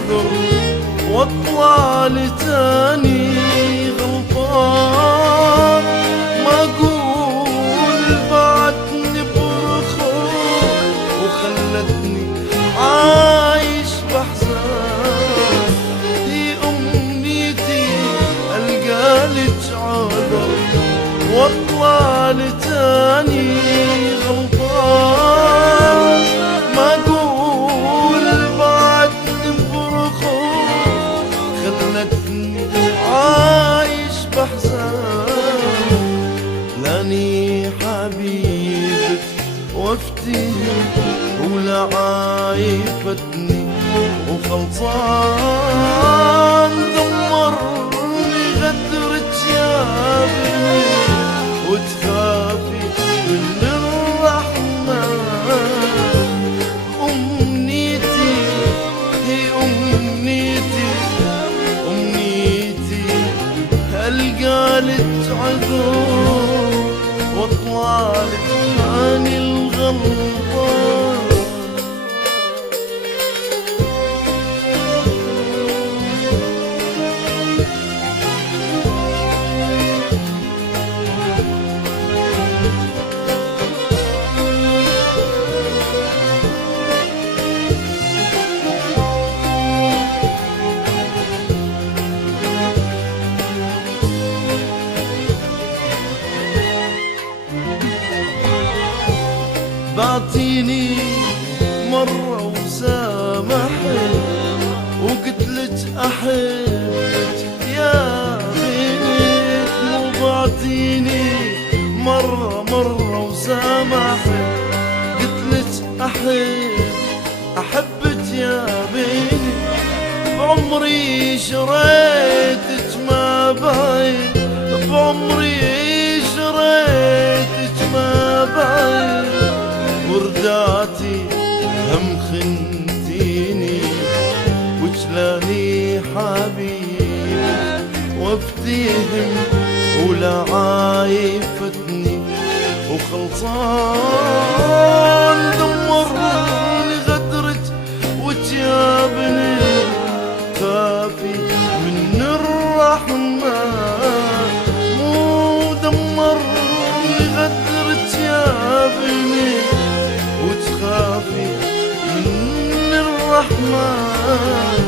عذر واطلع لتاني غلطان، ما اقول بعدني برخور وخلتني عايش بحزان. هي امنيتي القالك عذر واطلع لتاني غلطان، ما اقول بعدني برخور خلتني عايش بحزان. لاني حبيبتي وافتهم ولا عايفتني وخلصان، دمرني غدرك يا بني وتخافي من الرحمن. أمنيتي هي أمنيتي أمنيتي ألقالك عذور واطلعلك ثاني الغلطان. بعتيني مرة وسامحت وقتلك أحبك يا بنت، مو بعتيني مرة وسامحت قتلك أحبك يا بنت. بعمري شريتك ما بعيد، بعمري شريتك ما بعيد، ورداتي هم خنتيني وجلاني حبيبي وافتهم ولا عايفتني وخلصان، دمرني غدرك وتجابني خافي من الرحمن. مو دمرني غدرك يا بني وتخافي من الرحمن.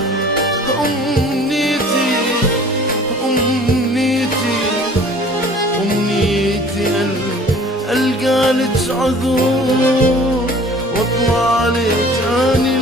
أمنيتي أمنيتي أمنيتي ألقالك عذور واطلع لي تاني